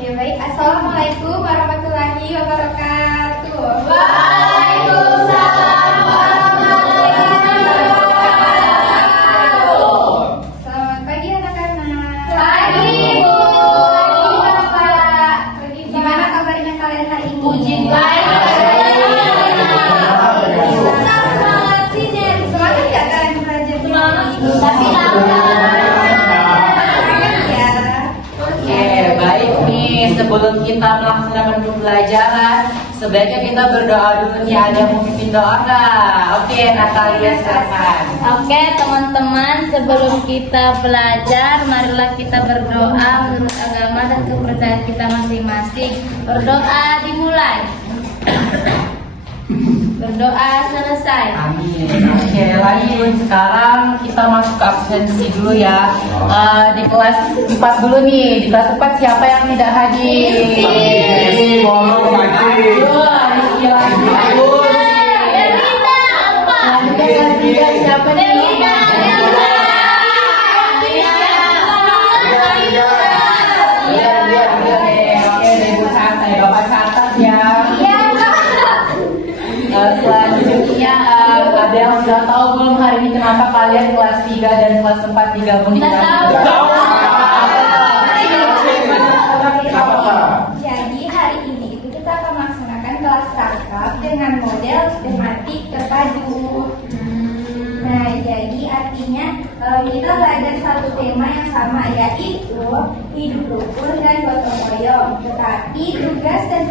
Oke, baik. Assalamualaikum warahmatullahi wabarakatuh. Waalaikumsalam warahmatullahi wabarakatuh. Selamat pagi anak-anak. Pagi, Bu. Pagi, Bapak. Gimana kabarnya kalian hari ini? Puji baik. Tetap semangat sini. Semangat ya kalian belajar? Semangat. Tapi lapar. Baik nih, sebelum kita melaksanakan pembelajaran, sebaiknya kita berdoa dulu nih. Ada yang mau pimpin doa nggak? Oke, Natalia silakan. Oke teman-teman, sebelum kita belajar, marilah kita berdoa menurut agama dan kepercayaan kita masing-masing. Berdoa dimulai. Berdoa selesai. Amin. Oke, lanjut. Sekarang kita masuk ke absensi dulu ya. Di kelas 4 dulu nih. Di kelas 4 siapa yang tidak hadir? Siapa nih? Bapak catat ya. Selanjutnya ada yang sudah tahu belum hari ini kenapa kalian kelas 3 dan kelas 4 digabung di kelas 3? Jadi hari ini itu kita akan melaksanakan kelas kakap dengan model tematik terpadu. Nah, jadi artinya kita belajar satu tema yang sama, yaitu hidup rukun dan gotong royong. Tetapi tugas dan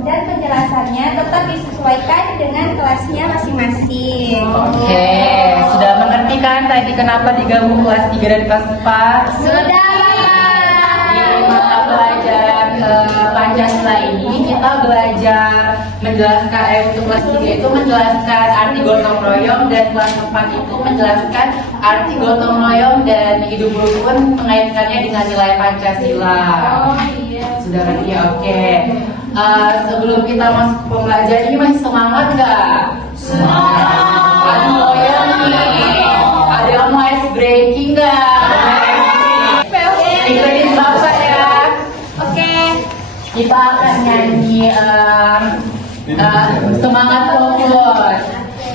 penjelasannya tetap disesuaikan dengan kelasnya masing-masing. Oke, sudah mengerti kan tadi kenapa digabung kelas 3 dan kelas 4? Sudah. Di mata pelajaran Pancasila ini kita belajar menjelaskan untuk kelas 3 itu menjelaskan arti gotong royong, dan kelas 4 itu menjelaskan arti gotong royong dan hidup rukun mengaitkannya dengan nilai Pancasila. Oh iya. Sudah ngerti ya? Oke. Sebelum kita masuk ke pembelajaran ini masih semangat nggak? Semangat. Ada loyal nih. Ada yang mau ice breaking nggak? Ikutin Bapak ya. Oke. Kita akan nyanyi semangat fokus.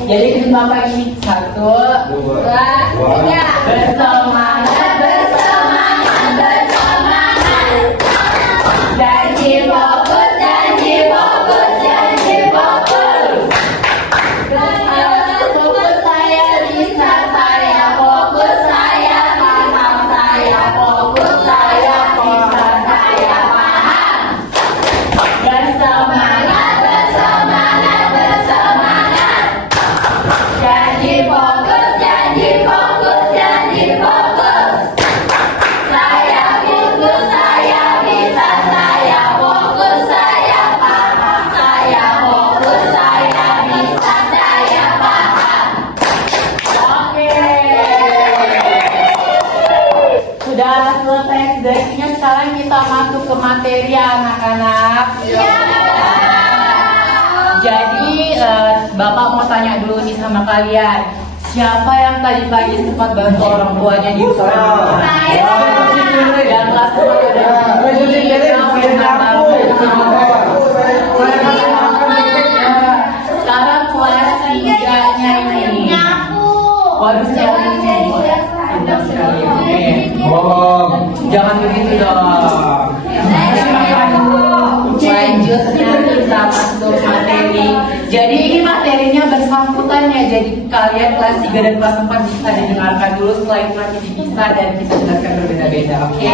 Jadi ikutin Bapak ini. 1, 2, 3. Bersemangat, bersemangat, bersemangat. Janji fokus, janji fokus, janji fokus. Fokus saya bisa, saya fokus, saya paham, saya fokus, saya bisa, saya paham. Bersemangat, bersemangat, bersemangat. Janji fokus, janji fokus, janji fokus. Saya fokus, saya bisa, saya fokus, saya paham, saya fokus, saya bisa, saya paham. Oke. Sudah selesai breakingnya, sekarang kita masuk ke materi anak-anak. Jadi Bapak mau tanya dulu nih sama kalian, siapa yang tadi pagi sempat bantu orang tuanya di sekolah? Yang kelas 4. Sekarang kelas 3-nya ini. Waduh, siapa ini? Jangan begitu dong. Lanjutnya kita masuk materi. Jadi ini materinya bersangkutan ya. Jadi kalian kelas 3 dan kelas 4 bisa didengarkan dulu, setelah itu nanti bisa dan kita jelaskan berbeda-beda. Oke?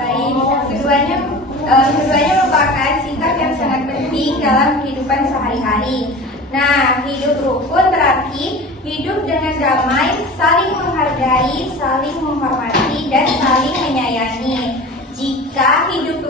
Baik, keduanya merupakan sikap yang sangat penting dalam kehidupan sehari-hari. Nah, hidup rukun berarti hidup dengan damai, saling menghargai, saling menghormati, dan saling menyayangi. Jika hidup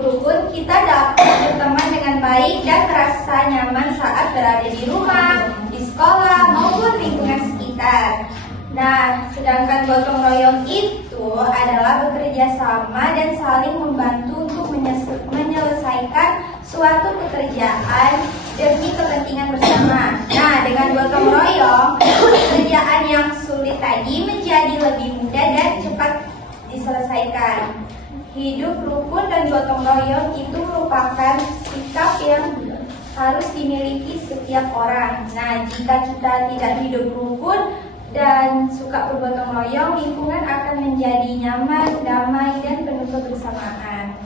rukun kita dapat berteman dengan baik dan merasa nyaman saat berada di rumah, di sekolah, maupun lingkungan sekitar. Nah, sedangkan gotong royong itu adalah bekerja sama dan saling membantu untuk menyelesaikan suatu pekerjaan demi kepentingan bersama. Nah, dengan gotong royong, pekerjaan yang sulit tadi menjadi lebih mudah dan cepat dijelaskan. Hidup rukun dan gotong royong itu merupakan sikap yang harus dimiliki setiap orang. Nah, jika kita tidak hidup rukun dan suka bergotong royong, lingkungan akan menjadi nyaman, damai, dan penuh kebersamaan.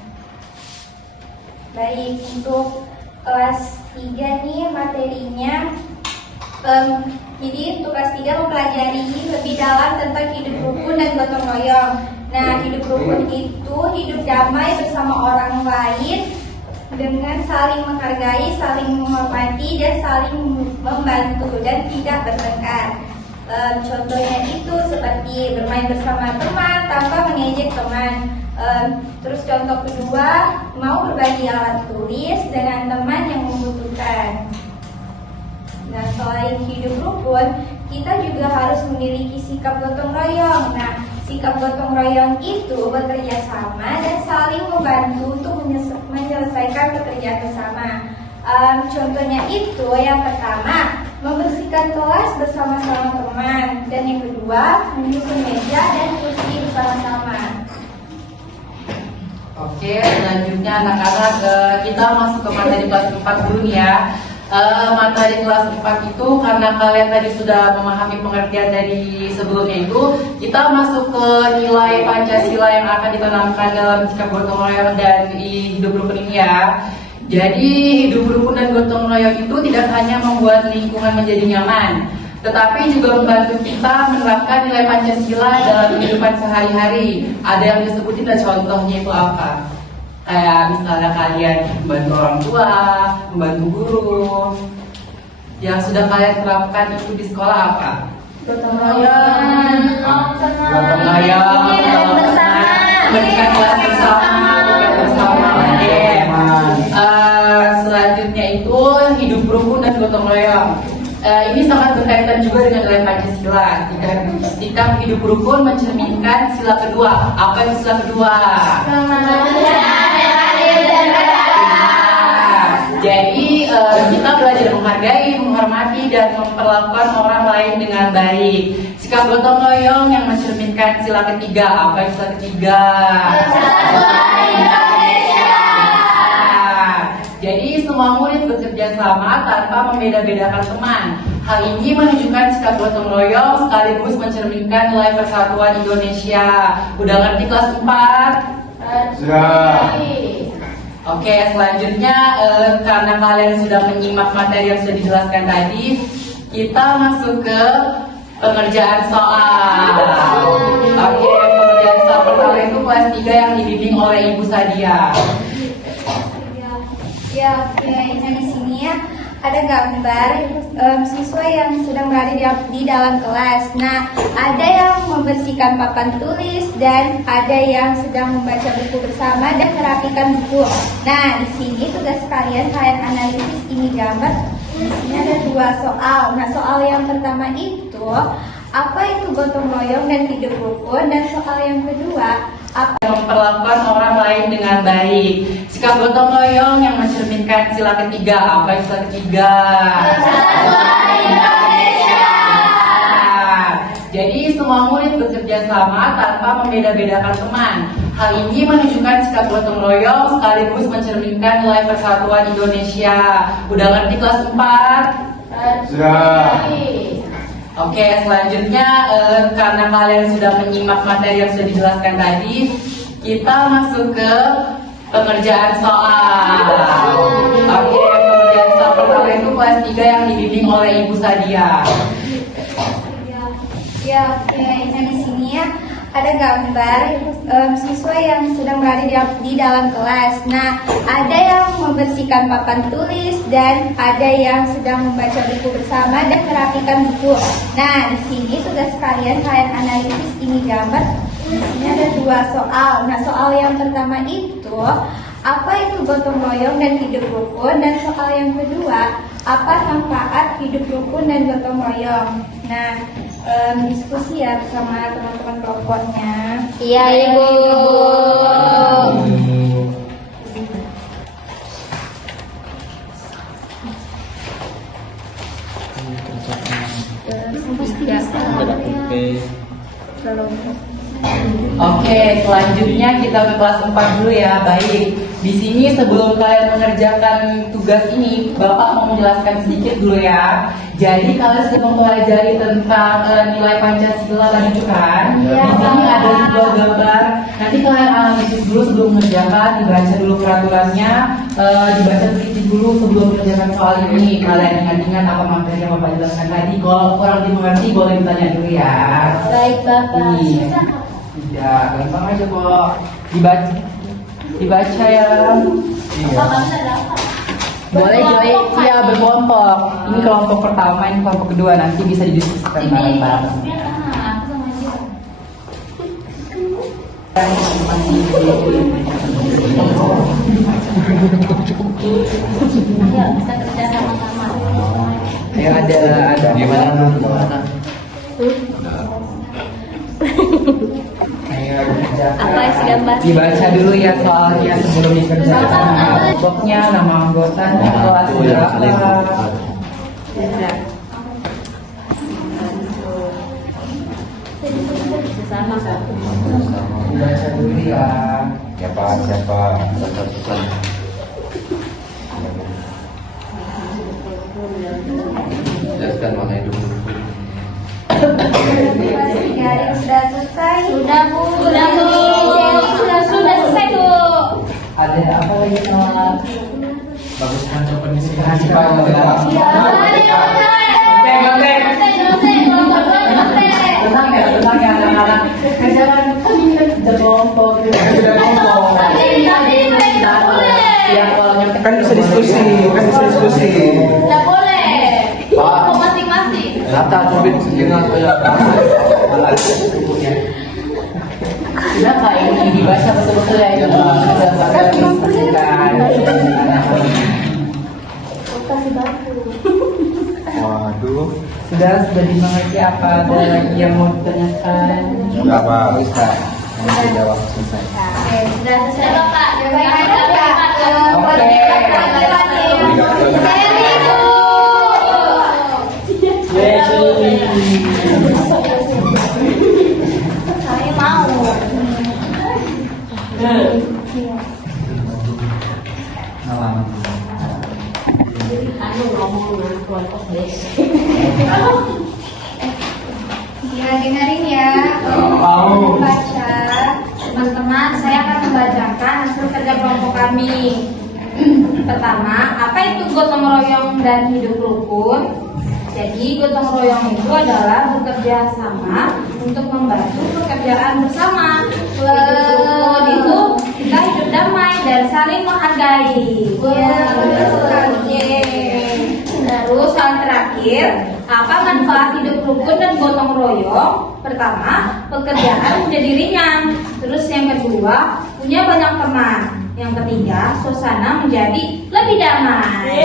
Baik, untuk kelas 3 nih materinya. Jadi untuk kelas 3 mempelajari lebih dalam tentang hidup rukun dan gotong royong. Nah, hidup rukun itu hidup damai bersama orang lain dengan saling menghargai, saling menghormati, dan saling membantu dan tidak bertengkar. Contohnya itu seperti bermain bersama teman tanpa mengejek teman. Terus contoh kedua, mau berbagi alat tulis dengan teman yang membutuhkan. Nah, selain hidup rukun, kita juga harus memiliki sikap gotong royong. Nah, sikap gotong royong itu bekerja sama dan saling membantu untuk menyelesaikan pekerjaan bersama. Contohnya itu yang pertama, membersihkan kelas bersama-sama teman, dan yang kedua, menyusun meja dan kursi bersama-sama. Oke, selanjutnya anak-anak kita masuk ke materi kelas 4 dulu nih ya. Materi kelas 4 itu karena kalian tadi sudah memahami pengertian dari sebelumnya itu, kita masuk ke nilai Pancasila yang akan ditanamkan dalam sikap gotong royong dan hidup rukun ini ya. Jadi hidup rukun dan gotong royong itu tidak hanya membuat lingkungan menjadi nyaman, tetapi juga membantu kita menerapkan nilai Pancasila dalam kehidupan sehari-hari. Ada yang disebutin dan contohnya itu apa? Kayak misalnya kalian membantu orang tua, membantu guru. Yang sudah kalian terapkan itu di sekolah apa? Gotong royong, Gotong royong, membersihkan kelas bersama, tiket bersama. Oke. Selanjutnya itu hidup rukun dan gotong royong. Ini sangat berkaitan juga dengan nilai Pancasila. Sikap hidup rukun mencerminkan sila kedua. Apa itu sila kedua? Jadi kita belajar menghargai, menghormati, dan memperlakukan orang lain dengan baik. Sikap gotong royong yang mencerminkan sila ketiga. Apa itu sila ketiga? Jadi semua murid bekerja sama tanpa membeda-bedakan teman. Hal ini menunjukkan sikap gotong royong sekaligus mencerminkan nilai persatuan Indonesia. Udah ngerti kelas 4? Sudah. Oke, selanjutnya karena kalian sudah menyimak materi yang sudah dijelaskan tadi, kita masuk ke pengerjaan soal. Oke, pengerjaan soal pertama itu kelas 3 yang dibimbing oleh Ibu Sadia. Ya, nah di sini ya ada gambar siswa yang sedang berada di dalam kelas. Nah, ada yang membersihkan papan tulis dan ada yang sedang membaca buku bersama dan merapikan buku. Nah, di sini tugas kalian analisis ini gambar. Di sini ada 2 soal. Nah, soal yang pertama itu apa itu gotong royong dan hidup rukun, dan soal yang kedua apa Memperlakukan orang lain dengan baik. Sikap gotong royong yang mencerminkan sila ketiga. Apa itu sila ketiga? Persatuan Indonesia. Jadi semua murid bekerja sama tanpa membeda-bedakan teman. Hal ini menunjukkan sikap gotong royong sekaligus mencerminkan nilai persatuan Indonesia. Udah ngerti kelas 4? Sudah. Oke, selanjutnya karena kalian sudah menyimak materi yang sudah dijelaskan tadi, kita masuk ke pengerjaan soal. Oke, pengerjaan soal pertama itu kelas 3 yang dibimbing oleh Ibu Sadia. Ya, nah di sini ya ada gambar siswa yang sedang berada di dalam kelas. Nah, ada yang membersihkan papan tulis dan ada yang sedang membaca buku bersama dan merapikan buku. Nah, di sini tugas kalian analisis ini gambar. Di sini ada 2 soal. Nah, soal yang pertama itu apa itu gotong royong dan hidup rukun, dan soal yang kedua apa manfaat hidup rukun dan gotong royong. Nah, diskusi ya bersama teman-teman kelompoknya. Iya, Ibu. Tidak oke. Belum. Oke, selanjutnya kita ke kelas 4 dulu ya. Baik. Di sini sebelum kalian mengerjakan tugas ini, Bapak mau menjelaskan sedikit dulu ya. Jadi kalian sudah mempelajari tentang nilai Pancasila tadi itu kan? Iya. Di sini ada sebuah gambar. Nanti kalian analisis dulu sebelum mengerjakan, dibaca dulu peraturannya, dibaca sedikit dulu sebelum mengerjakan soal ini. Kalian ingat-ingat apa materi yang Bapak jelaskan tadi. Kalau kurang dimengerti boleh ditanya dulu ya. Baik Bapak. Iya. Tidak, gampang aja kok. Dibaca ya. Iya. Boleh Joy, iya berkelompok. Ini kelompok pertama, ini kelompok kedua, nanti bisa didiskusikan bareng-bareng. Ya, kita kerja sama-sama. Ya ada gimana? Ayo Apa isi gambar? dibaca dulu ya soalnya sebelum dikerjakan. Kelompoknya, nama anggotanya, kelas berapa. Sama Kak. Dibaca dulu ya. Siapa? Jelaskan mana itu. Garing sudah selesai. Sudah Bu. Sudah selesai Bu. Ada apa lagi sama Baguskan jawaban ini. kasih Pak? Tenang ya anak-anak. Jangan kerja kelompok. Ya kalau Kan bisa diskusi. Tidak boleh. Pak. Mau masing-masing. Nata cubit dengan saya. tidak kayak ini dibaca betul-betul ya itu Waduh. sudah dimengerti apa ada lagi yang mau ditanyakan? Enggak apa, bisa. Nanti jawab selesai. Oke, sudah selesai. Bapak. Saya mau. Ya, dengerin ya. Mau. Baca. Teman-teman, saya akan membacakan hasil kerja kelompok kami. Pertama, apa itu gotong royong dan hidup rukun? Jadi gotong royong itu adalah bekerja sama untuk membantu pekerjaan bersama. Rukun itu kita hidup damai dan saling menghargai. Terus hal terakhir, apa manfaat hidup rukun dan gotong royong? Pertama, pekerjaan menjadi ringan. Terus yang kedua, punya banyak teman. Yang ketiga, suasana menjadi lebih damai.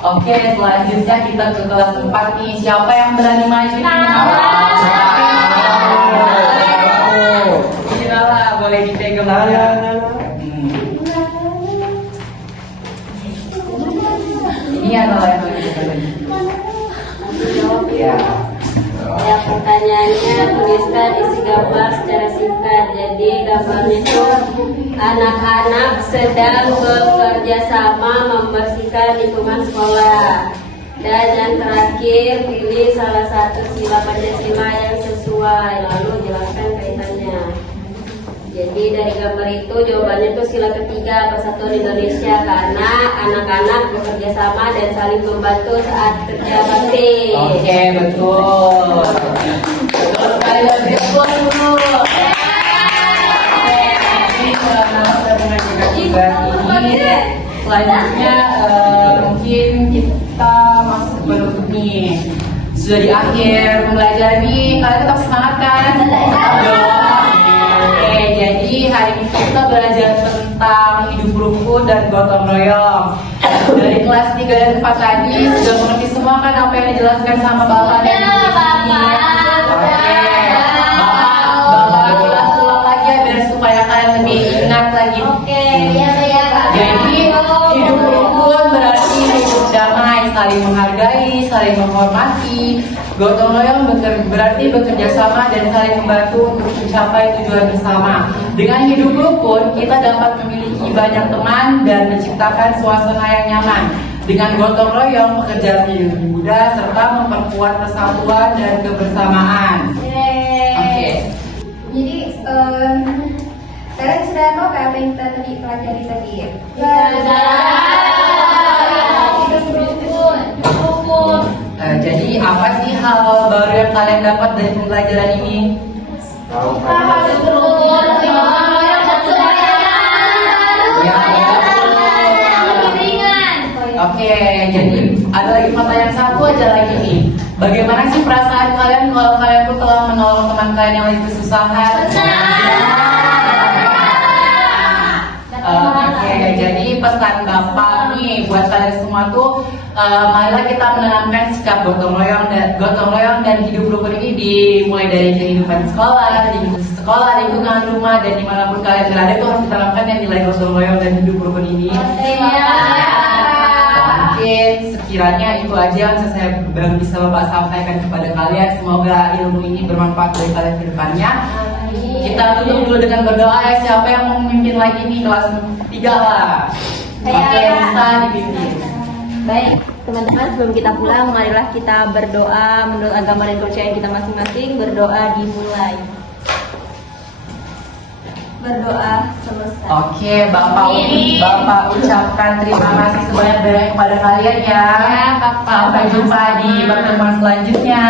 Oke, selanjutnya kita ke kelas 4 nih. Siapa yang berani maju? Lah, boleh dipegang ya. Ini adalah yang ya. Ya, pertanyaannya tuliskan isi gambar secara singkat. Jadi gambarnya itu anak-anak sedang bekerja sama membersihkan lingkungan sekolah. Dan yang terakhir pilih salah satu sila Pancasila yang sesuai, lalu jelaskan kaitannya. Jadi dari gambar itu jawabannya itu sila ketiga Persatuan Indonesia, karena anak-anak bekerja sama dan saling membantu saat kerja bakti. Oke, betul. Terus kalian betul dulu. Ini karena sudah mengerjakan tugas ini, selanjutnya mungkin kita masuk ke penutup nih. Sudah di akhir pembelajaran nih, kalian tetap semangat kan? Tetap dong. Oke, jadi hari ini kita belajar tentang hidup rukun dan gotong royong. Dari kelas 3 dan 4 tadi sudah mengerti semua kan apa yang dijelaskan sama Bapak dan Ibu di sini? Oke. Bapak ulang lagi ya biar supaya kalian lebih ingat lagi. Oke, ya Pak. Jadi hidup rukun berarti hidup saling menghargai, saling menghormati. Gotong royong berarti bekerja sama dan saling membantu untuk mencapai tujuan bersama. Dengan hidup rukun, kita dapat memiliki banyak teman dan menciptakan suasana yang nyaman. Dengan gotong royong, pekerjaan menjadi lebih mudah serta memperkuat persatuan dan kebersamaan. Oke. Jadi kalian sudah tahu apa yang kita tadi pelajari tadi ya? Jadi apa sih hal baru yang kalian dapat dari pembelajaran ini? Oke, jadi ada lagi pertanyaan satu aja lagi nih. Bagaimana sih perasaan kalian kalau kalian tuh telah menolong teman kalian yang lagi kesusahan? Oke, jadi pesan Bapak nih buat kalian semua tuh, marilah kita menanamkan sikap gotong royong dan hidup rukun ini dimulai dari kehidupan sekolah, lingkungan rumah, dan dimanapun kalian berada tuh harus ditanamkan yang nilai gotong royong dan hidup rukun ini. Mungkin sekiranya itu aja yang saya bisa Bapak sampaikan kepada kalian. Semoga ilmu ini bermanfaat bagi kalian ke depannya. Kita tutup dulu dengan berdoa ya. Siapa yang mau memimpin lagi nih kelas 3 lah? Oke, bisa dipimpin. Baik, teman-teman, sebelum kita pulang, marilah kita berdoa menurut agama dan kepercayaan kita masing-masing. Berdoa dimulai. Berdoa selesai. Oke, Bapak ucapkan terima kasih sebanyak-banyaknya kepada kalian ya. Sampai jumpa di pertemuan selanjutnya.